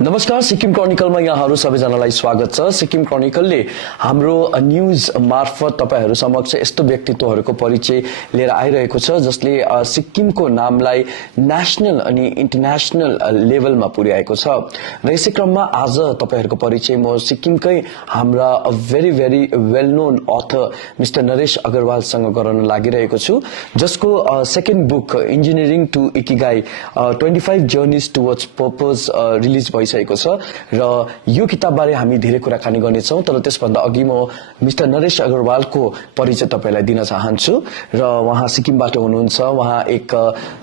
नमस्कार सिक्किम क्रोनिकलमा यहाँहरू सबैजनालाई स्वागत छ। सिक्किम क्रोनिकलले हाम्रो न्यूज मार्फत तपाईहरू समक्ष यस्तो व्यक्तित्वहरूको परिचय लिएर आइरहेको छ जसले सिक्किमको नामलाई नेशनल अनि इन्टरनेशनल लेभलमा पुर्याएको छ। र यसै क्रममा आज तपाईहरूको परिचय म सिक्किमकै हाम्रा very very well known author mister Naresh अग्रवालसँग गराउन लागिरहेको छु, जसको second book engineering to Ikigai 25 journeys towards purpose release भइसकेको छ र यो किताबबारे हामी धेरै कुराकानी गर्नेछौँ। तर त्यसभन्दा अघि म मिस्टर नरेश अग्रवालको परिचय तपाईलाई दिन चाहन्छु। र उहाँ सिक्किमबाट हुनुहुन्छ, उहाँ एक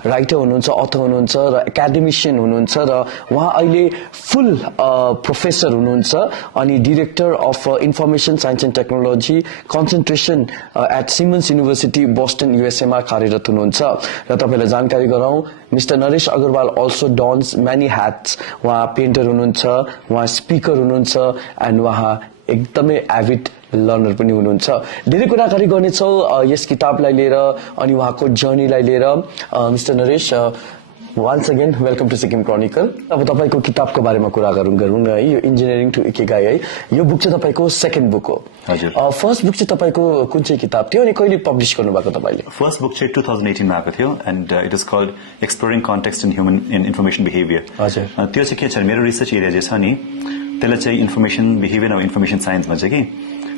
राइटर हुनुहुन्छ, अथर हुनुहुन्छ र एकाडेमिशियन हुनुहुन्छ र उहाँ अहिले फुल प्रोफेसर हुनुहुन्छ अनि director of information science and technology concentration at Simmons University Boston USA मा कार्यरत हुनुहुन्छ। र तपाईलाई जानकारी गराउँ, mister Naresh Agrawal also dons many hats. उहाँ पेन्टर हुनुहुन्छ, उहाँ स्पिकर हुनुहुन्छ एन्ड उहाँ एकदमै एभिड लर्नर पनि हुनुहुन्छ। धेरै कुराकानी गर्नेछौँ यस किताबलाई लिएर अनि उहाँको जर्नीलाई लिएर। Mister Naresh, once again welcome to Sikkim Chronicle। अब तपाईको किताबको बारेमा कुरा गरौँ न है। यो इन्जिनियरिङ टु इकिगाई है, यो बुक चाहिँ तपाईको सेकेन्ड बुक हो। हजुर। फर्स्ट बुक चाहिँ तपाईको कुन चाहिँ किताब थियो अनि कहिले पब्लिश गर्नुभएको तपाईले? फर्स्ट बुक चाहिँ 2018 मा आएको थियो and it is called exploring context in human in information behaviour. हजुर। त्यो चाहिँ के छ, मेरो रिसर्च एरिया जे छ नि त्यसलाई चाहिँ information behaviour of information science भन्छ कि।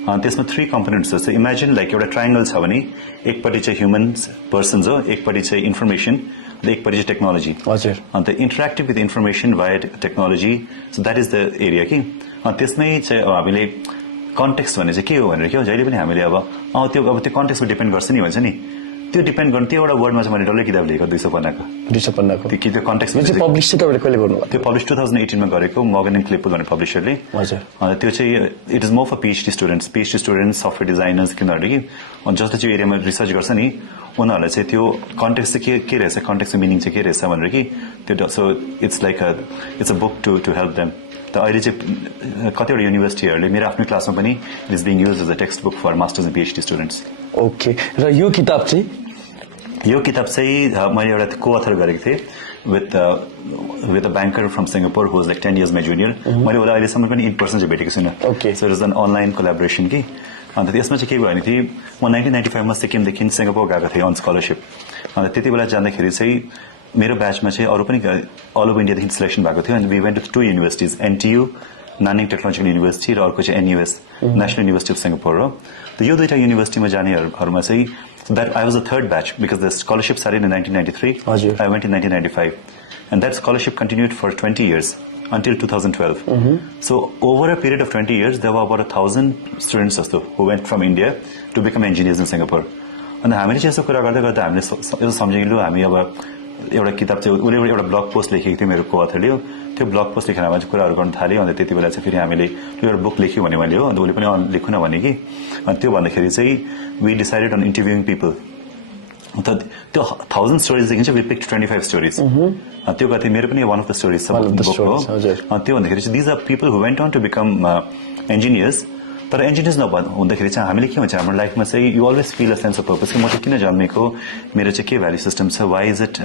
त्यसमा 3 कम्पोनेन्ट्स छ। इमेजिन लाइक एउटा ट्रायंगल छ भने एकपट्टि चाहिँ ह्युमन्स पर्सन्स हो, एकपट्टि चाहिँ इन्फर्मेसन र एकपट्टि चाहिँ टेक्नोलोजी। हजुर। अन्त interactive with information via technology, so that is the area कि। त्यसमै चाहिँ अब हामीले कन्टेक्स्ट भने चाहिँ के हो भनेर के हो, जहिले पनि हामीले अब त्यो कन्टेक्स्टमा डिपेन्ड गर्छ नि भन्छ नि, त्यो डिपेन्ड गर्ने त्यो एउटा वर्डमा चाहिँ मैले डल्लै किताब लेखेको 200 पन्नाको त्यो कन्टेक्स्ट पब्लिश चाहिँ तपाईले कहिले गर्नुभयो? त्यो पब्लिश 2018 मा गरेको मर्गन एन्ड क्लिपल भन्ने पब्लिसरले। हजुर। अन्त त्यो चाहिँ it is more for PhD students software designers किनभने कि जसले चाहिँ एरियामा रिसर्च गर्छ नि उनीहरूलाई चाहिँ त्यो कन्टेक्स्ट चाहिँ के रहेछ, कन्टेक्स्टको मिनिङ चाहिँ के रहेछ भनेर कि त्यो। So it's like it's a book to help them. त अहिले चाहिँ कतिवटा युनिभर्सिटीहरूले मेरो आफ्नै क्लासमा पनि it is being use as a text book for masters and PhD students. Okay. र यो किताब चाहिँ मैले एउटा को अथर गरेको थिएँ with a banker from Singapore who was like 10 years my junior. मैले उसलाई अहिलेसम्म पनि इन पर्सन चाहिँ भेटेको छुइनँ। Okay. So it is an online collaboration कि। अन्त त्यसमा चाहिँ के भयो भने थिएँ म 1995 मा सिक्किमदेखि सिङ्गापुर गएको थिएँ अन स्कलरसिप। अन्त त्यति बेला जाँदाखेरि चाहिँ मेरो ब्याचमा चाहिँ अरू पनि अल ओभर इन्डियादेखि सिलेक्सन भएको थियो। अनि we went to 2 universities, NTU Nanyang Technological University र अर्को चाहिँ NUS National University of Singapore हो। त यो दुईटा युनिभर्सिटीमा जानेहरूमा चाहिँ that I was the third batch because the scholarship started in 1993. Ajay. I went in 1995 and that scholarship continued for 20 years until 2012. So over a period of 20 years there were about 1,000 students also who went from India to become engineers in Singapore. And हामीले चाहिँ यसो कुरा गर्दै गर्दा हामीले यसो सम्झिनु हामी अब एउटा किताब चाहिँ उसले एउटा ब्लग पोस्ट लेखेको थियो मेरो को अथरले। त्यो ब्लग पोस्ट लेखेर मान्छे कुराहरू गर्न थाल्यो। अन्त त्यति बेला चाहिँ फेरि हामीले त्यो एउटा बुक लेख्यो भने मैले हो, अन्त उसले पनि लेख्नु न भने कि। अनि त्यो भन्दाखेरि चाहिँ वी डिसाइडेड अन इन्टरभ्युइङ पिपल। अन्त त्यो 1000 स्टोरिजदेखि चाहिँ वी पिक्ड 25 स्टोरिज। त्यो कति मेरो पनि वान अफ द स्टोरिज छ बुक हो। त्यो भन्दाखेरि चाहिँ these are people who went on to become engineers. तर इन्जिनियर्स हुँदाखेरि चाहिँ हामीले के भन्छ हाम्रो लाइफमा चाहिँ you always feel a sense of purpose कि म चाहिँ किन जन्मेको, मेरो चाहिँ के भ्याल्यु सिस्टम छ, why is it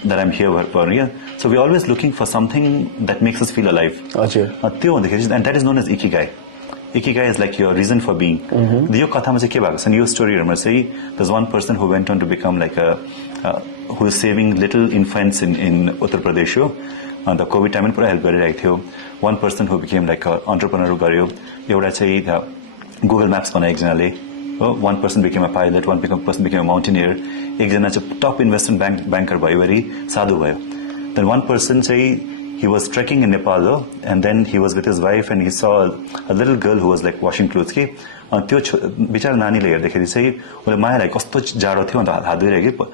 that I'm here for, yeah. So we're always looking for something that makes us feel alive. त्यो भन्दाखेरि and that is known as Ikigai. Ikigai is like your reason for being. यो कथामा चाहिँ के भएको छ यो स्टोरीहरुमा चाहिँ there's one person who went on to become like who is saving little infants in Uttar Pradesh and the COVID time पुरा help गरिरहेको थियो। one person who became like an entrepreneur गर्यो, एउटा चाहिँ Google Maps बनायो एकजनाले। one person became a pilot, one person became a mountaineer, एकजना चाहिँ टप इन्भेस्टमेन्ट ब्याङ्कर भयो, भेरी साधु भयो। then one person चाहिँ he was trekking in Nepal and then he was with his wife and he saw a little girl who was like washing clothes कि। त्यो बिचारा नानीले हेर्दाखेरि चाहिँ उसले माया लाग्यो, कस्तो जाडो थियो अन्त हात धोइरहेको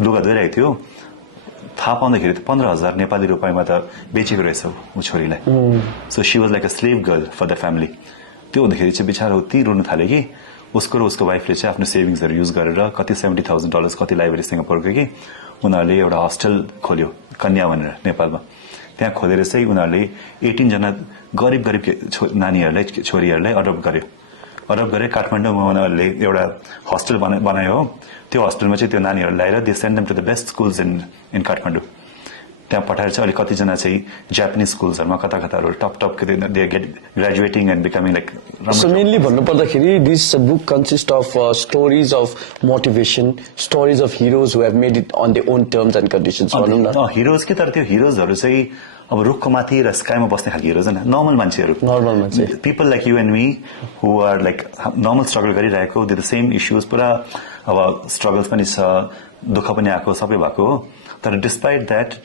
लुगा धोइरहेको थियो। थाहा पाउँदाखेरि 15,000 नेपाली रुपियाँमा त बेचेको रहेछ ऊ छोरीलाई। So she was like a slave girl for the family. त्यो हुँदाखेरि चाहिँ बिचारा उति रुनु थाल्यो कि उसको र उसको वाइफले चाहिँ आफ्नो सेभिङ्सहरू युज गरेर कति $70,000 कति लाइब्रेरी सिङ्गापुरको कि उनीहरूले एउटा हस्टेल खोल्यो कन्या भनेर नेपालमा। त्यहाँ खोलेर चाहिँ उनीहरूले 18 जना गरिब नानीहरूलाई छोरीहरूलाई अडप्ट गरे काठमाडौँमा उनीहरूले एउटा हस्टेल बनायो हो। त्यो हस्टेलमा चाहिँ त्यो नानीहरूलाई ल्याएर they send them to the best schools in Kathmandu. त्यहाँ पठाएर चाहिँ अहिले कतिजना चाहिँ जापानिज स्कुल्सहरुमा कता कताहरु top they get graduating and becoming like So mainly भन्नु पर्दाखेरि this book consists of stories of motivation, stories of heroes who have made it on their own terms and conditions. भनौं न हिरोज के तर त्यो हिरोजहरु चाहिँ अब रुखको माथि र स्काईमा बस्ने खालको हिरोज हैन नर्मल मान्छेहरु people like you and me who are like normal struggle गरिरहेको with the same issues पुरा अब struggles पनि छ दुःख पनि आको सबै भएको हो तर despite that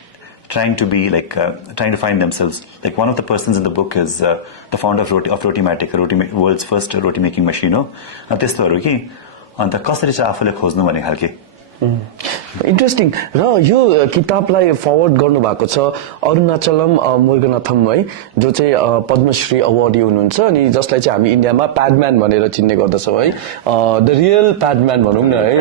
trying to be like trying to find themselves like one of the persons in the book is the founder of Rotimatic world's first roti making machine हो त्यस्तोहरु के अन्त कसरी चाहिँ आफूले खोज्नु भन्ने खालके इन्ट्रेस्टिङ र यो किताबलाई फरवर्ड गर्नु भएको छ अरुणाचलम मुरुगनाथम है जो चाहिँ पद्मश्री अवार्डी हुनुहुन्छ अनि जसलाई चाहिँ हामी इन्डियामा प्याडम्यान भनेर चिन्ने गर्दछौं है द रियल प्याडम्यान भनौं न है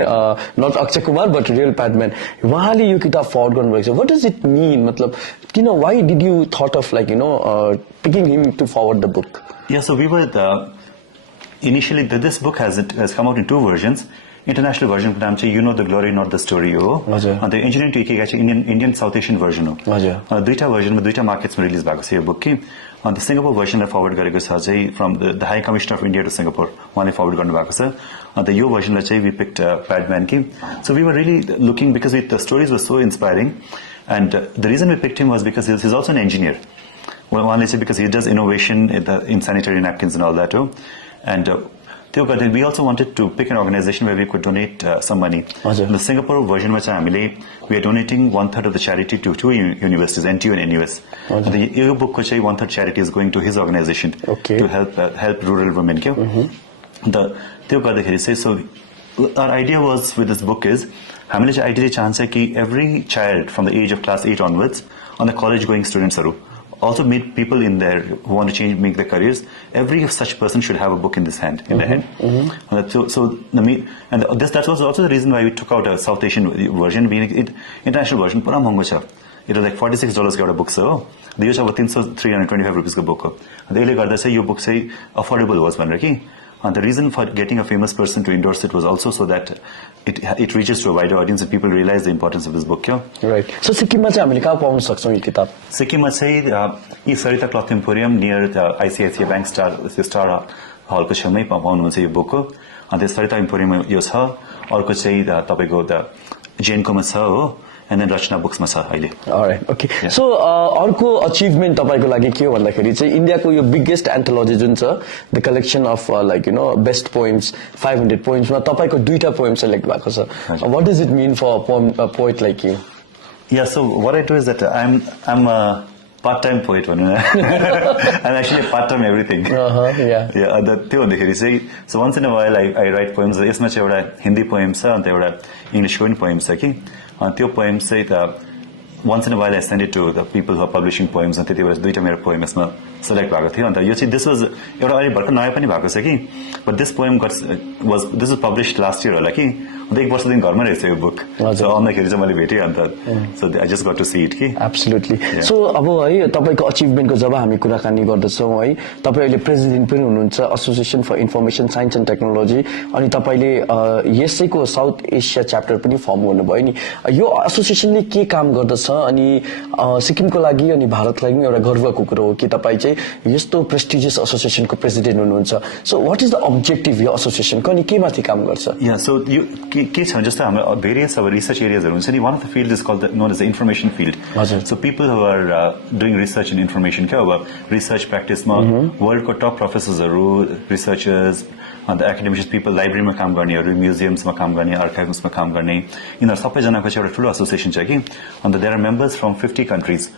not Akshay Kumar but real Padman उहाँले यो किताब फरवर्ड गर्नुभएको छ व्हाट डज इट मीन मतलब किन why did you thought of like picking him to forward the book या so we were initially this book has come out in two versions international version को नाम चाहिँ You Know the Glory Not the Story हो अन्त Engineering to Ikigai चाहिँ Indian South Asian version हो दुईटा version मा दुईटा markets मा रिलिज भएको छ यो बुक कि अन्त सिंगापुर version लाई फरवर्ड गरेको छ चाहिँ from the High Commissioner of India to Singapore उहाँले फरवर्ड गर्नु भएको छ अन्त यो version लाई चाहिँ we picked Padman कि so we were really looking because the stories were so inspiring and the reason we picked him was because he's also an engineer उहाँले चाहिँ because he does innovation in sanitary napkins and all that हो and we also wanted to pick an organization where we could donate some money. The Singapore version which we are donating 1/3 of the charity to two universities, NTU and NUS. The EU book which 1/3 charity is going to his organization to help rural women. So our idea was with this book is हामीले चाहिँ ideally chance है कि every child from the age of class 8 onwards on the college going students also meet people in there who want to make their careers. Every such person should have a book in this hand, in their hand. That's also the reason why we took out a South Asian version, being international version. Pura महँगो छ. It was like $46 का एउटा book छ हो. यो चाहिँ अब 325 rupees का book हो. त्यसले गर्दा चाहिँ यो book चाहिँ affordable होस् भनेर कि. And the reason for getting a famous person to endorse it was also so that it reaches to a wider audience and people realize the importance of this book. Right. So सिक्किममा चाहिँ हामीले कहाँ पाउन सक्छौं यो किताब? सिक्किममा चाहिँ यी Sarita cloth emporium near ICICI bank star हलको छेउमै पाउनुहुन्छ यो बुक हो. अनि सरिता एम्पोरियम यो छ. अर्को चाहिँ तपाईको जेनको मा छ हो. And then Rachna books ma cha अहिले. Alright, okay. Yeah. So अर्को achievement तपाईको लागि के हो भन्दाखेरि चाहिँ इन्डियाको यो biggest anthology जुन छ the collection of best poems 500 poems मा तपाईको दुईटा poem select भएको छ. What does it mean for a poet like you? Yeah, so what I do is that I'm a part-time poet भनौं न. I'm actually a part-time everything. Yeah. Yeah, त्यो भन्दाखेरि चाहिँ so once in a while I write poems. यसमा चाहिँ एउटा Hindi poem छ अन्त एउटा English पनि poem छ कि त्यो poems चाहिँ once in a while I send it to the people who are publishing poems and त्यतिबेला दुईटा मेरो poem यसमा select भएको थियो अन्त यो चाहिँ this was एउटा अहिले भर्खर नयाँ पनि भएको छ कि but this poem this was published last year होला कि अन्त एक वर्षदेखि घरमा रहेछ यो बुक so आउँदाखेरि चाहिँ मैले भेटेँ अन्त so I just got to see it कि Absolutely. So अब है तपाईको achievement को जब हामी कुराकानी गर्दछौं है तपाई अहिले प्रेसिडेन्ट पनि हुनुहुन्छ association for information science and technology अनि तपाईले यसैको साउथ एसिया च्याप्टर पनि फर्म गर्नुभयो नि यो एसोसिएसनले के काम गर्दछ अनि सिक्किमको लागि अनि भारतको लागि एउटा गर्वको कुरा हो कि तपाई चाहिँ यस्तो प्रेस्टिजियस एसोसिएसनको प्रेसिडेन्ट हुनुहुन्छ so what is the objective यो एसोसिएसनको अनि के माथि काम गर्छ या सो यो के छ जस्तो हाम्रो भेरियस अब रिसर्च एरियाजहरु हुन्छ नि one of the field is called known as the information field so people who are doing research in information के अब research practice मा वर्ल्ड को टप प्रोफेसर्सहरु researchers and the academic people library मा काम गर्नेहरु म्युजियम्स मा काम गर्ने आर्काइभ्स मा काम गर्ने यिनीहरु सबैजनाको चाहिँ एउटा ठूलो एसोसिएसन छ कि and there are members from 50 countries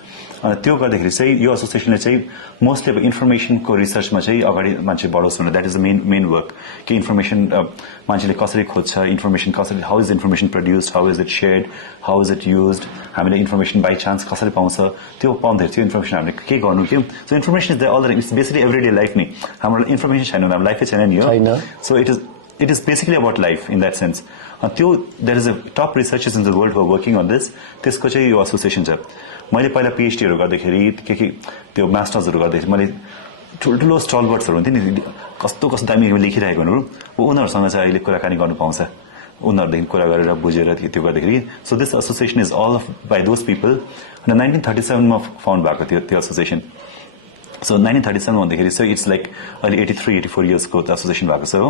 त्यो गर्दाखेरि चाहिँ यो एसोसिएसनले चाहिँ मोस्टली अब इन्फर्मेसनको रिसर्चमा चाहिँ अगाडि मान्छे बढाउँछ भने that is the main work कि इन्फर्मेसन मान्छेले कसरी खोज्छ इन्फर्मेसन कसरी how is information produced how is it shared how is it used हामीले इन्फर्मेसन बाइ चान्स कसरी पाउँछ त्यो पाउँदाखेरि त्यो इन्फर्मेसन हामीले के गर्नु के so information is the all it's basically everyday life नि हाम्रो इन्फर्मेसन छैन भने हाम्रो लाइफै छैन नि हो so it is basically about life in that sense there is a top researchers in the world who are working on this त्यसको चाहिँ यो एसोसिएसन छ मैले पहिला पीएचडीहरु गर्दाखेरि के त्यो मास्टर्सहरु गर्दाखेरि मैले ठुलठुलो स्टलवर्ड्सहरु हुन्थे नि कस्तो दामी लेखिरहेको हुनु उनीहरुसँग चाहिँ अहिले कुराकानी गर्नु पाउँछ उनीहरूदेखि कुरा गरेर बुझेर त्यो गर्दाखेरि so this association is all by those people अनि 1937 मा फाउन्ड भएको थियो त्यो एसोसिएसन सो 1937 भन्दाखेरि चाहिँ इट्स लाइक अहिले 83-84 इयर्सको एसोसिएसन भएको छ हो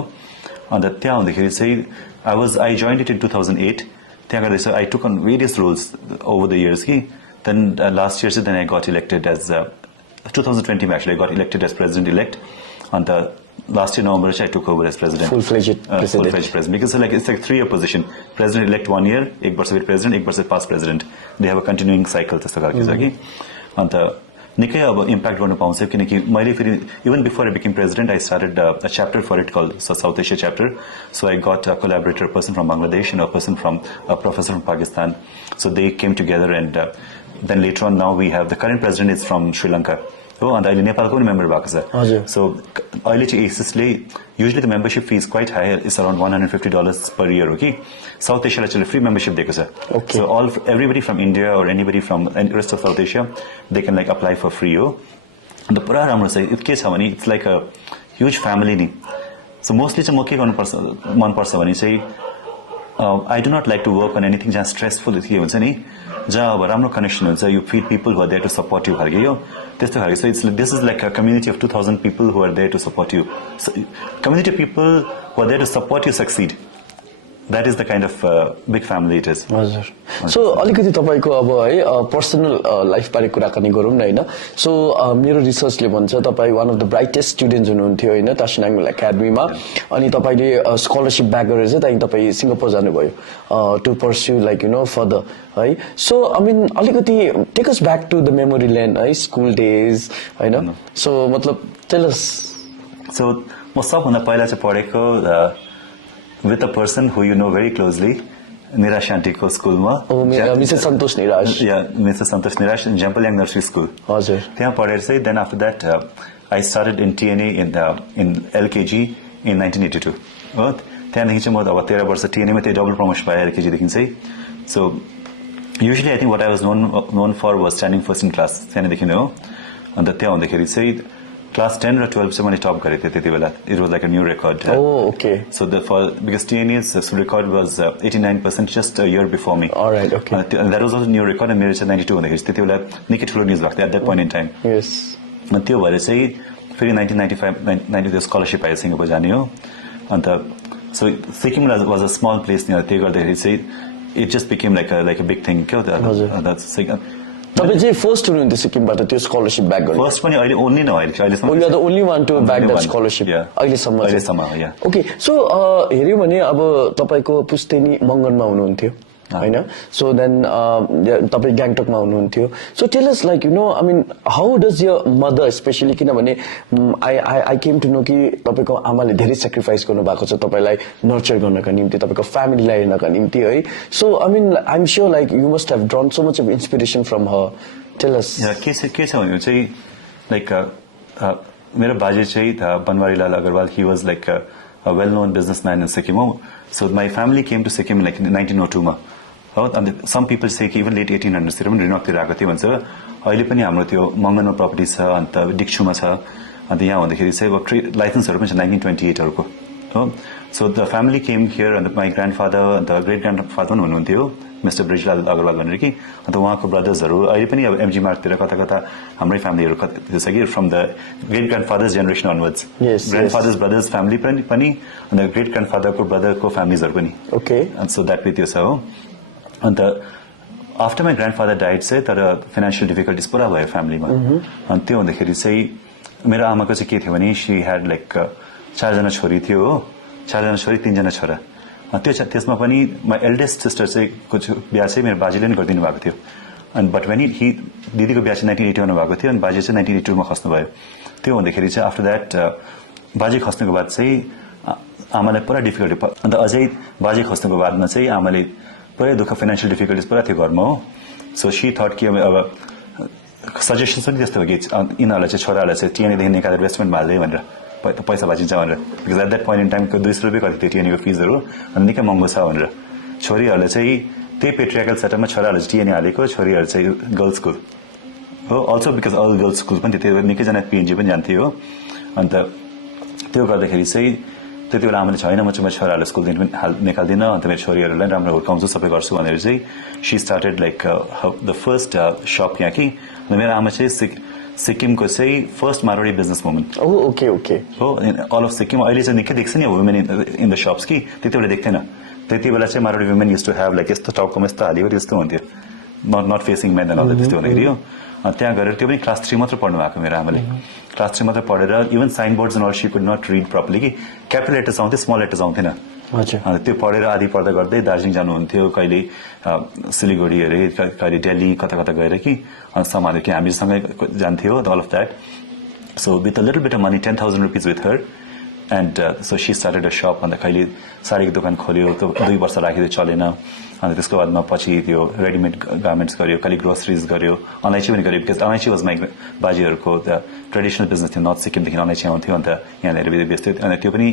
अन्त त्यहाँ हुँदाखेरि चाहिँ आई जोइन्ड इट इन 2008 त्यहाँ गर्दै चाहिँ I took on various roles over the years कि देन लास्ट इयर चाहिँ then I got elected as 2020 मा actually I got elected as president elect अन्त last year November I took over as president. Full-fledged president. Because it's like 3-year position. President elect 1 year, 1 वर्ष president, 1 वर्ष past president. They have a continuing cycle त्यस्तो खालको छ कि अन्त निकै अब इम्प्याक्ट गर्न पाउँछ किनकि मैले फेरि even before I became president I started a chapter for it called South Asia chapter. So I got a collaborator, a person from Bangladesh and a person from a professor from Pakistan. So they came together and then later on now we have the current president is from Sri Lanka. हो अन्त अहिले नेपालको पनि member भएको छ so अहिले चाहिँ एसिसले usually the membership fee is quite high it's around $150 per year हो कि साउथ एसियालाई चाहिँ फ्री मेम्बरशिप दिएको छ सो एभ्रीबडी फ्रम इन्डिया और anybody from rest of south Asia they can like apply for free हो अन्त पुरा राम्रो छ के छ भने it's like a huge family नि सो मोस्टली चाहिँ म के गर्नुपर्छ मनपर्छ भने चाहिँ I do not like to work on anything जहाँ स्ट्रेसफुल के हुन्छ नि जहाँ अब राम्रो कनेक्सन हुन्छ you feed people who are there to support you खालको यो त्यस्तो खालको so this is like a community of 2000 people who are there to support you community of people who are there to support you succeed that is the kind of big family it is हजुर so अलिकति तपाईँको अब है personal life बारे कुराकानी गरौँ न होइन सो मेरो रिसर्चले भन्छ तपाईँ one of the brightest students हुनुहुन्थ्यो होइन तासिनाङल एकाडेमीमा अनि तपाईँले स्कलरसिप ब्याक गरेर चाहिँ त्यहाँदेखि तपाईँ सिङ्गापुर जानुभयो to pursue like you know further है सो आई मिन अलिकति take us back to the memory lane है स्कुल डेज होइन सो मतलब टेल अस सो म सबभन्दा पहिला चाहिँ पढेको with a person who you know very closely, Naresh Agarwal school ma. Oh, Mrs. Santosh Nirash. Yeah, Mrs. Santosh Nirash in Jampalyang Nursery School. Hazir. There padher sai then after that I started in TNA in LKG in 1982. Right? त्यहाँदेखि चाहिँ म अब 13 वर्ष TNA मा त्यही double promotion पाएँ LKG देखि चाहिँ. So usually I think what I was known for was standing first in class त्यहाँदेखि नै हो. अन्त त्यहाँ हुँदाखेरि चाहिँ Class 10 or 12 चाहिँ मैले टप गरेको थिएँ त्यति बेला it was like a new record. Oh, okay. So because TNA's record was 89% just a year before me. All right, okay. And that was also a new record and मेरो चाहिँ 92 हुँदाखेरि त्यति बेला निकै ठुलो न्युज भएको थियो at that point in time. Yes. अनि त्यो भएर चाहिँ फेरि 1995 त्यो स्कलरसिप आयो सिङ्गापुर जाने हो अन्त so Sikkim was a small place नि त्यही गर्दाखेरि चाहिँ it just became like a big thing क्या that's तपाईँ चाहिँ फर्स्ट हुनुहुन्थ्यो सिक्किमबाट त्यो स्कलरसिप ब्याक गर्नु फर्स्ट पनि अहिले ओन्ली न अहिलेसम्म you are the only one to back that scholarship अहिलेसम्म ओके सो हेर्यो भने अब तपाईँको पुस्तैनी मङ्गनमा हुनुहुन्थ्यो होइन सो देन तपाईँ ग्याङटकमा हुनुहुन्थ्यो so tell us like you know I mean how does your mother specially किनभने आई केम टु नो कि तपाईँको आमाले धेरै सेक्रिफाइस गर्नुभएको छ तपाईँलाई नर्चर गर्नका निम्ति तपाईँको फ्यामिलीलाई हेर्नका निम्ति है so I mean I am sure like you must have drawn so much of inspiration from her tell us के छ भने चाहिँ लाइक मेरो बाजे चाहिँ Banwarilal Agarwal he was like a well-known businessman in Sikkim. So my family came to Sikkim like in 1902 ma. And some people say even late 1800s तिर पनि रिनोकतिर आएको थियो भन्छ अहिले पनि हाम्रो त्यो मङ्गनमा प्रपर्टी छ अन्त डिक्सुमा छ अन्त यहाँ भन्दाखेरि चाहिँ अब लाइसेन्सहरू पनि छ 1928 हरूको हो so the family came here अन्त माई ग्रान्डफादर अन्त ग्रेट ग्रान्डफादर पनि हुनुहुन्थ्यो मिस्टर ब्रिजलाल अग्रवाल भनेर कि अन्त उहाँको ब्रदर्सहरू अहिले पनि अब एमजी मार्गतिर कता कता हाम्रै फ्यामिलीहरू छ कि from the great grandfathers generation onwards grandfathers brothers family पनि अन्त ग्रेट ग्रान्डफादरको ब्रदरको फ्यामिलीजहरू पनि ओके सो द्याट वे त्यो छ हो अन्त आफ्टर माई ग्रान्डफादर डाइट चाहिँ तर फाइनेन्सियल डिफिकल्टिज पुरा भयो फ्यामिलीमा अनि त्यो हुँदाखेरि चाहिँ मेरो आमाको चाहिँ के थियो भने सी ह्याड लाइक 4 जना छोरी थियो हो 4 जना छोरी 3 जना छोरा त्यसमा पनि माई एल्डेस्ट सिस्टर चाहिँ बिहा चाहिँ मेरो बाजेले नै गरिदिनु भएको थियो अनि बट वेन दिदीको बिहा चाहिँ 1981 मा भएको थियो अनि बाजे चाहिँ 1982 मा खस्नुभयो त्यो हुँदाखेरि चाहिँ आफ्टर द्याट बाजे खस्नुको बाद चाहिँ आमालाई पुरा डिफिकल्टी अन्त अझै बाजे खस्नुको बादमा चाहिँ आमाले पुरै दुःख फाइनेन्सियल डिफिकल्टिज पुरा थियो घरमा हो सो सी थट कि अब सजेसन पनि त्यस्तो हो कि यिनीहरूलाई चाहिँ छोराहरूलाई चाहिँ टिएनएदेखि निकालेर इन्भेस्टमेन्टमा हाल्दै भनेर पैसा बाँचिन्छ भनेर because at that point in टाइमको 200 रुपियाँ कति थियो टिएनएको फिजहरू अनि निकै महँगो छ भनेर छोरीहरूलाई चाहिँ त्यही पेट्रियाकल सेटअपमा छोराहरूले चाहिँ टिएनए हालेको छोरीहरू चाहिँ गर्ल्स स्कुल हो also because all girls school पनि थियो निकैजना पिएनजी पनि जान्थ्यो हो अन्त त्यो गर्दाखेरि चाहिँ त्यति बेला आमाले छैन म चाहिँ मेरो छोराहरूलाई स्कुलदेखि पनि निकाल्दिनँ अन्त मेरो छोरीहरूलाई राम्रो हुर्काउँछु सबै गर्छु भनेर चाहिँ she started like the first shop यहाँ कि मेरो आमा चाहिँ सिक्किमको चाहिँ first Marwari business woman okay okay हो अल अफ सिक्किम अहिले चाहिँ निकै देख्छ नि अब वुमेन इन द सप्स कि त्यति बेला देख्थेन त्यति बेला चाहिँ Marwari women use to have like यस्तो टाउकोमा यस्तो हालेको त्यस्तो हुन्थ्यो not facing men and all त्यस्तो हुँदाखेरि हो त्यहाँ गएर त्यो पनि क्लास 3 मात्र पढ्नु भएको मेरो आमाले क्लास 3 मात्र पढेर even sign boards and all she could not read properly कि क्यापिटल लेटर्स आउँथ्यो स्मल लेटर्स आउँथेन अन्त त्यो पढेर आदि पढ्दा गर्दै दार्जिलिङ जानुहुन्थ्यो कहिले सिलिगुडी अरे कहिले दिल्ली कता कता गएर कि सम्हाल्यो कि हामीसँगै जान्थ्यो all of that so with a little bit of money 10,000 rupees with her and so she started a shop अन्त कहिले साडीको दोकान खोल्यो त्यो 2 वर्ष राखेर चलेन अन्त त्यसको बादमा पछि त्यो रेडिमेड गार्मेन्ट्स गर्यो कहिले ग्रोसरिज गर्यो अलैँची पनि गर्यो बिकज अलैँची वाज माई बाजेहरूको ट्रेडिसनल बिजनेस थियो नर्थ सिक्किमदेखि अलैँची आउँथ्यो अन्त यहाँनिर बेच्थ्यो अन्त त्यो पनि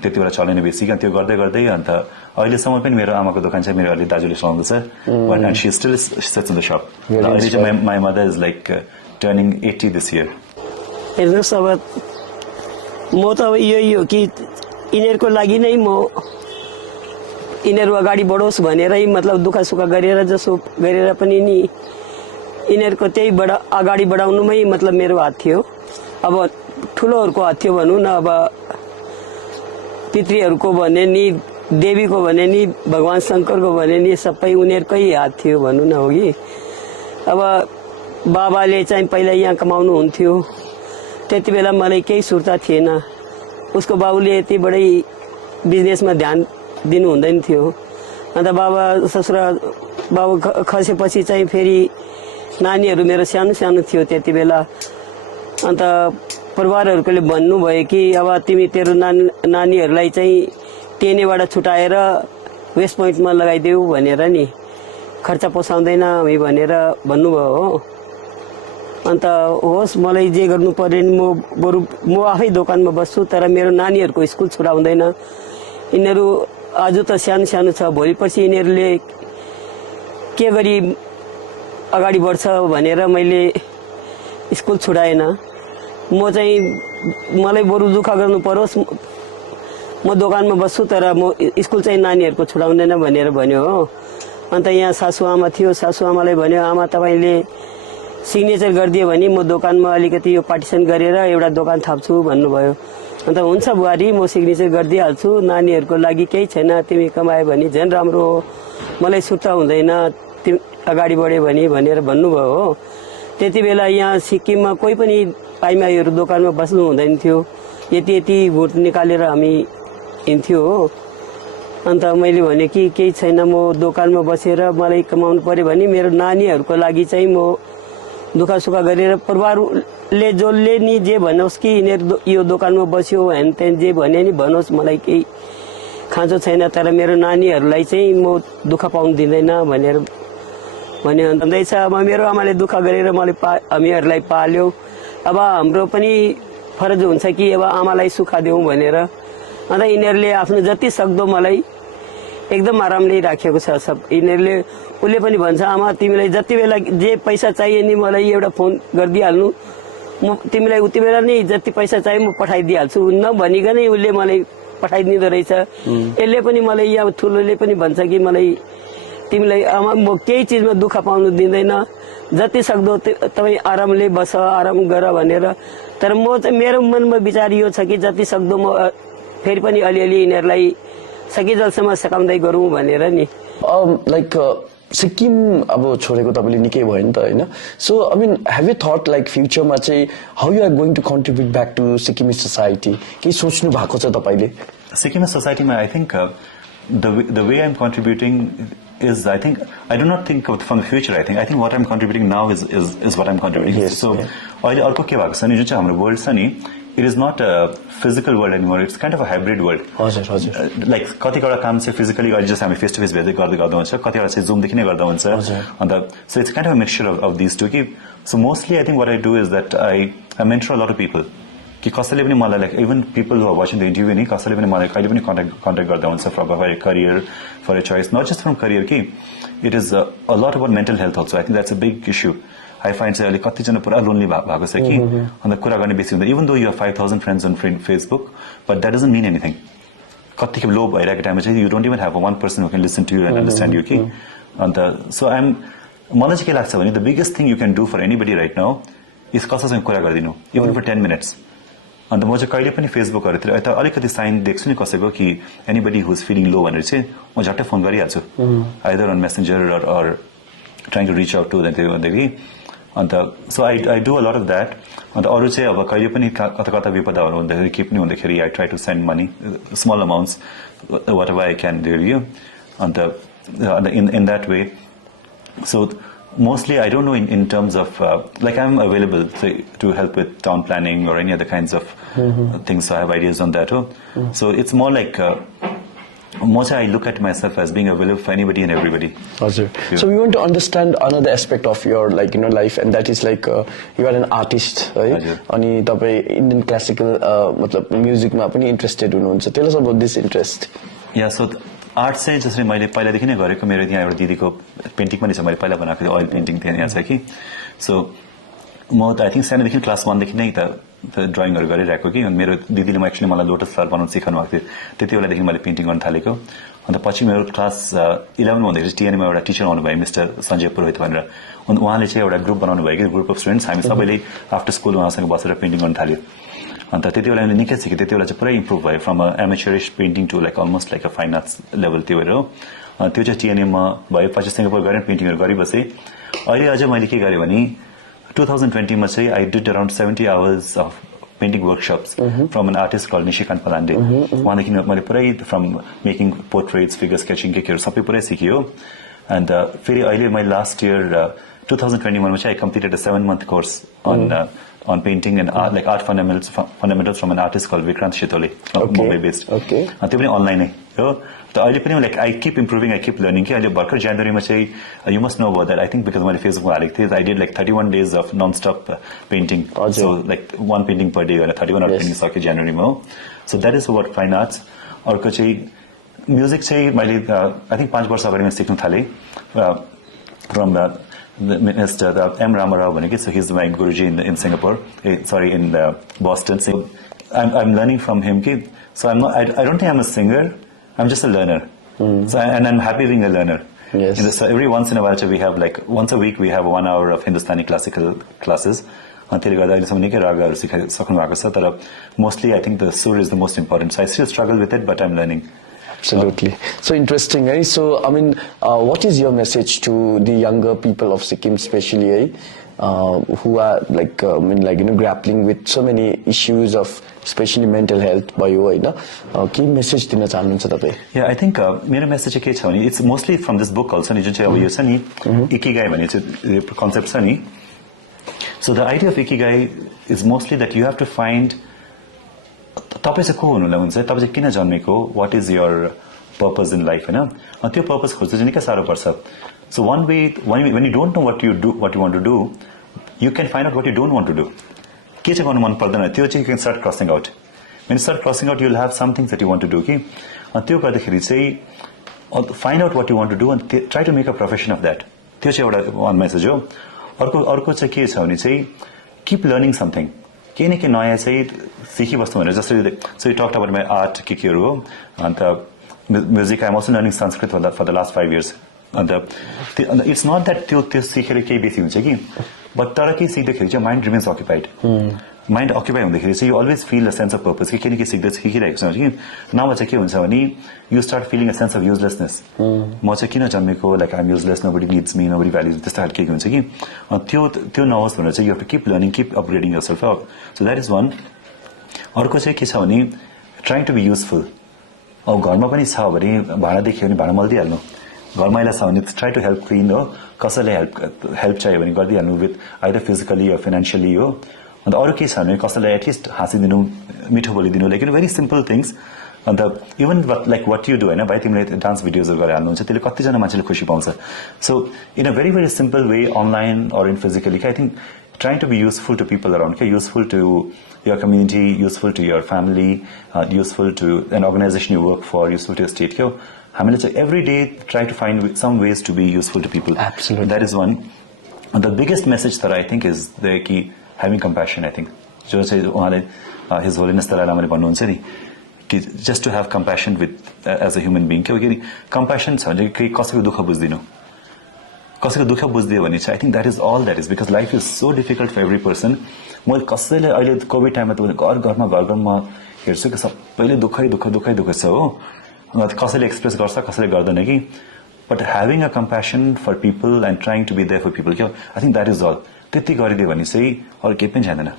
त्यति बेला चलेन बेसी त्यो गर्दै गर्दै अन्त अहिलेसम्म पनि मेरो आमाको दोकान चाहिँ मेरो अलि दाजुले चलाउँदैछ and she still sits in the shop अहिले चाहिँ my mother is like turning 80 this year हेर्नुहोस् अब म त अब यही हो कि यिनीहरूको लागि नै म यिनीहरू अगाडि बढोस् भनेरै मतलब दुःख सुख गरेर जसो गरेर पनि नि यिनीहरूको त्यहीबाट अगाडि बढाउनुमै मतलब मेरो हात थियो अब ठुलोहरूको हात थियो भनौँ न अब पितृहरूको भने नि देवीको भने नि भगवान् शङ्करको भने नि सबै उनीहरूकै हात थियो भनौँ न हो कि अब बाबाले चाहिँ पहिला यहाँ कमाउनु हुन्थ्यो त्यति बेला मलाई केही सुर्ता थिएन उसको बाबुले यतिबाटै बिजनेसमा ध्यान दिनु हुँदैन थियो अन्त बाबा ससुरा बाबु खसेपछि चाहिँ फेरि नानीहरू मेरो सानो सानो थियो त्यति बेला अन्त परिवारहरूकोले भन्नुभयो कि अब तिमी तेरो नानीहरूलाई चाहिँ टेनेबाट छुटाएर वेस्ट पोइन्टमा लगाइदेऊ भनेर नि खर्च पोसाउँदैन हामी भनेर भन्नुभयो हो अन्त होस् मलाई जे गर्नु पर्यो नि म आफै दोकानमा बस्छु तर मेरो नानीहरूको स्कुल छुटाउँदैन यिनीहरू आज त सानो सानो छ भोलि पर्सि यिनीहरूले के गरी अगाडि बढ्छ भनेर मैले स्कुल छुटाएन म चाहिँ मलाई बरु दुःख गर्नु परोस् म दोकानमा बस्छु तर म स्कुल चाहिँ नानीहरूको छुटाउँदैन भनेर भन्यो हो अन्त यहाँ सासुआमा थियो सासुआमालाई भन्यो आमा तपाईँले सिग्नेचर गरिदियो भने म दोकानमा अलिकति यो पार्टिसन गरेर एउटा दोकान थाप्छु भन्नुभयो अन्त हुन्छ बुहारी म सिग्नेचर गरिदिइहाल्छु नानीहरूको लागि केही छैन तिमी कमायो भने झन् राम्रो हो मलाई सुर्ता हुँदैन तिमी अगाडि बढ्यो भने भनेर भन्नुभयो हो त्यति बेला यहाँ सिक्किममा कोही पनि पाइमाईहरू दोकानमा बस्नु हुँदैन थियो यति यति भोट निकालेर हामी हिँड्थ्यो हो अन्त मैले भने कि केही छैन म दोकानमा बसेर मलाई कमाउनु पर्यो भने मेरो नानीहरूको लागि चाहिँ म दुःख सुख गरेर परिवारले जसले नि जे भनोस् कि यिनीहरू यो दोकानमा बस्यो हेन तेन जे भने नि भनोस् मलाई केही खाँचो छैन तर मेरो नानीहरूलाई चाहिँ म दुःख पाउनु दिँदैन भनेर भन्यो भन्दैछ अब मेरो आमाले दुःख गरेर मैले हामीहरूलाई पाल्यो अब हाम्रो पनि फरज हुन्छ कि अब आमालाई सुख दिउँ भनेर अन्त यिनीहरूले आफ्नो जति सक्दो मलाई एकदम आरामले राखेको छ सब यिनीहरूले उसले पनि भन्छ आमा तिमीलाई जति बेला जे पैसा चाहियो नि मलाई एउटा फोन गरिदिइहाल्नु म तिमीलाई उति बेला नै जति पैसा चाहियो म पठाइदिइहाल्छु नभनिकनै उसले मलाई पठाइदिँदो रहेछ यसले पनि मलाई यहाँ ठुलोले पनि भन्छ कि मलाई तिमीलाई आमा म केही चिजमा दुःख पाउनु दिँदैन जति सक्दो तपाईँ आरामले बस आराम गर भनेर तर म चाहिँ मेरो मनमा विचार यो छ कि जति सक्दो म फेरि पनि अलिअलि यिनीहरूलाई सकिन्जेलसम्म सकाउँदै गरौँ भनेर नि लाइक सिक्किम अब छोडेको तपाईँले निकै भयो नि त होइन so I mean have you thought like फ्युचरमा चाहिँ how you are going to contribute back to Sikkim society केही सोच्नु भएको छ तपाईँले सिक्किम सोसाइटीमा I think the way I am contributing is I think I do not think from the future. I think what I'm contributing now is what I'm contributing. Yes, so अहिले अर्को के भएको छ नि जुन चाहिँ हाम्रो वर्ल्ड छ नि it is not a physical world anymore. It's kind of a hybrid world. हजुर हजुर like कतिवटा काम चाहिँ फिजिकली अहिले जस्तो हामी फेस टु फेस भेट्दै गर्दा हुन्छ कतिवटा चाहिँ जुमदेखि नै गर्दा हुन्छ अन्त so it's kind of a mixture of these two कि so mostly I think what I do is that I mentor a lot of people कि कसैले पनि मलाई like even people who are watching the interview नि कसैले पनि मलाई कहिले पनि कन्ट्याक्ट गर्दा हुन्छ for career for a choice not just from career कि it is a lot about mental health also I think that's a big issue I find चाहिँ अहिले कतिजना पुरा लोन्ली भएको छ कि अन्त कुरा गर्ने बेसी हुँदैन even though you 5,000 friends on Facebook but that doesn't mean anything कतिखेप लो भइरहेको टाइममा चाहिँ you don't even have one person who can listen to you and understand you कि अन्त सो मलाई चाहिँ के लाग्छ भने the biggest thing you can do for anybody right now is कसैसँग कुरा गरिदिनु इभन फर 10 मिनट्स अन्त म चाहिँ कहिले पनि फेसबुकहरूतिर यता अलिकति साइन देख्छु नि कसैको कि anybody who is feeling low भनेर चाहिँ म झट्टै फोन गरिहाल्छु either on messenger or trying to reach out to भनेदेखि अन्त so I do a lot of that अन्त अरू चाहिँ अब कहिले पनि कता कता विपदाहरू हुँदाखेरि के पनि हुँदाखेरि I try to send money small amounts whatever I can do you अन्त in that way so mostly I don't know in terms of like I'm available to help with town planning or any other kinds of things, so I have ideas on that. So it's more like mostly I look at myself as being available for anybody and everybody. Sure. So we want to understand another aspect of your life, and that is like you are an artist, right? Ani tapai Indian classical matlab music ma pani interested hununcha. Tell us about this interest. Yeah, so art चाहिँ जसरी मैले पहिलादेखि नै गरेको मेरो यहाँ एउटा दिदीको पेन्टिङ पनि छ मैले पहिला बनाएको थिएँ ओइल पेन्टिङ त्यहाँ यहाँ छ कि सो म त आई थिङ्क सानोदेखि क्लास 1 देखि नै त ड्रइङहरू गरिरहेको कि मेरो दिदीले एक्चुअली मलाई लोटस फ्लावर बनाउनु सिकाउनु भएको थियो त्यति बेलादेखि मैले पेन्टिङ गर्न थालेको अन्त पछि मेरो क्लास 11 मा हुँदाखेरि टिएनएमा एउटा टिचर आउनुभयो मिस्टर सञ्जय पुरोहित भनेर अनि उहाँले चाहिँ एउटा ग्रुप बनाउनु भयो कि ग्रुप अफ स्टुडेन्ट्स हामी सबैले आफ्टर स्कुल उहाँसँग बसेर पेन्टिङ गर्न थाल्यो अन्त त्यति बेला हामीले निकै सिकेँ त्यति बेला चाहिँ पुरै इम्प्रुभ भयो from a amateurish painting to like almost like a fine arts level त्यो भएर हो त्यो चाहिँ टिएनएममा भयो पछि सिङ्गापुर गरेर पेन्टिङहरू गरिबसेँ अहिले अझै मैले के गरेँ भने 2020 मा चाहिँ I did around 70 hours of painting workshops from an artist call Nishikant Palande उहाँदेखि मैले पुरै from making portraits figure sketching केहरू सबै पुरै सिकियो अन्त फेरि अहिले मैले लास्ट इयर 2021 मा चाहिँ I completed a 7-month course on painting and art, like art fundamentals from an artist called Vikrant Shitole, Mumbai based. Okay. त्यो पनि अनलाइन हो त अहिले पनि like I keep improving I keep learning कि अहिले भर्खर जनवरीमा चाहिँ you must know about that I think because मैले फेसबुकमा हालेको थिएँ I did like 31 days of non stop painting so like 1 painting per day गरेर 31 पेन्टिङ सक्यो जनवरीमा हो so that is about fine arts अर्को चाहिँ म्युजिक चाहिँ मैले आई थिङ्क 5 वर्ष अगाडि सिक्न थालेँ from Mr. M. Ramarao, so he's my Guruji in Singapore, in Boston. So I'm learning from him. So I don't think I'm a singer. I'm just a learner. So, and I'm happy being a learner. Yes. So every once in a while, we have like once a week we have 1 hour of Hindustani classical classes. Mostly, I think the sur is the most important. So I still struggle with it, but I'm learning. Absolutely. So interesting, eh? So, I mean, what is your message to the younger people of Sikkim, especially, who are like, grappling with so many issues of, especially mental health, key message dina chahनुहुन्छ तपाई? Yeah, I think मेरो message के छ भने it's mostly from this book also नि जुन चाहिँ अब यो छ नि Ikigai भन्ने चाहिँ concept छ नि. So the idea of Ikigai is mostly that you have to find तपाईँ चाहिँ को हुनुलाई हुन्छ तपाईँ चाहिँ किन जन्मेको what is your purpose in life होइन त्यो पर्पज खोज्नु चाहिँ निकै साह्रो पर्छ so one way when you don't know what you want to do you can find out what you don't want to do के चाहिँ गर्नु मन पर्दैन त्यो चाहिँ you can start crossing out when start crossing out you'll have something that you want to do कि त्यो गर्दाखेरि चाहिँ find out what you want to do अनि try to make a profession of that त्यो चाहिँ एउटा one message हो अर्को चाहिँ के छ भने चाहिँ किप लर्निङ समथिङ केही न केही नयाँ चाहिँ सिकिबस्नु भनेर जसरी so you talked about my art केहरू हो अन्त music I'm also learning Sanskrit for the last 5 years अन्त इट्स नट द्याट त्यो सिकेर केही बेसी हुन्छ कि बट तर केही सिक्दाखेरि चाहिँ माइन्ड रिमेन्स अक्युपाइड माइन्ड अक्युपाई हुँदाखेरि चाहिँ you always feel a sense of purpose कि केही न केही सिक्दै सिकिरहेको छ कि नभए चाहिँ के हुन्छ भने you start feeling a sense of uselessness म चाहिँ किन जन्मेको like I'm useless nobody needs me nobody values त्यस्तो खालको के हुन्छ कि त्यो नहोस् भनेर चाहिँ you have to keep learning keep upgrading yourself so that is one अर्को चाहिँ के छ भने ट्राइङ टु बी युजफुल अब घरमा पनि छ भने भाँडा देखियो भने भाँडा मल्दिहाल्नु घर मैला छ भने ट्राई टु हेल्प क्लिन हो कसैले हेल्प चाहियो भने गरिदिइहाल्नु विथ आइदर फिजिकली या फाइनेन्सियली हो अन्त अरू के छ भने कसैलाई एटलिस्ट हाँसिदिनु मिठो बोलिदिनु लाइक भेरी सिम्पल थिङ्स अन्त even like what you do होइन भाइ तिमीले डान्स भिडियोजहरू गरेर हाल्नुहुन्छ त्यसले कतिजना मान्छेले खुसी पाउँछ so in a very simple way online or in physically I think trying to be useful to people around, okay? Useful to your community, useful to your family, useful to an organization you work for, useful to your state. Okay? Every day try to find some ways to be useful to people. Absolutely. That is one. And the biggest message that I think is having compassion, I think. His Holiness Dalai Lama भन्नुहुन्छ नि just to have compassion with as a human being किनकि compassion छ भने केही कसैको दुःख बुझ्दिनु कसैको दुःख बुझ्दियो भने चाहिँ I think that is all that is because life is so difficult for every person म कसैले अहिले कोभिड टाइममा त घरमा म हेर्छु कि सबैले दुःखै दुःख छ हो कसैले एक्सप्रेस गर्छ कसैले गर्दैन कि but having a compassion for people and trying to be there for people I think that is all त्यति गरिदियो भने चाहिँ अरु केही पनि छैन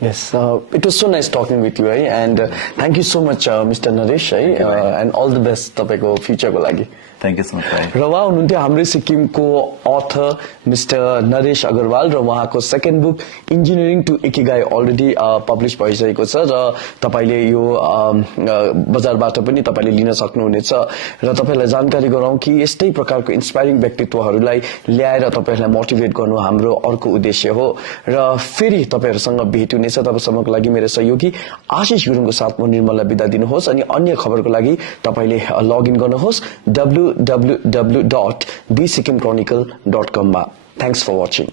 Yes, it was so nice talking with you, and thank you so much, Mr. Naresh, and all the best तपाईको future को लागि. Thank you so much. र उहाँ हुनुहुन्थ्यो हाम्रै सिक्किमको अथर मिस्टर नरेश अग्रवाल र उहाँको second book engineering to Ikigai already publish भइसकेको छ र तपाईले यो बजारबाट पनि तपाईले लिन सक्नुहुनेछ र तपाईलाई जानकारी गराउँ कि यस्तै प्रकारको इन्स्पायरिङ व्यक्तित्वहरूलाई ल्याएर तपाईहरुलाई मोटिभेट गर्नु हाम्रो अर्को उद्देश्य हो र फेरि तपाईहरुसँग भेट हुनेछ तपाईसम्मको लागि मेरो सहयोगी आशिष गुरुङको साथ म निर्मललाई बिदा दिनुहोस् अनि अन्य खबरको लागि तपाईले लगइन गर्नुहोस् www.thesikkimchronicle.com. Thanks for watching.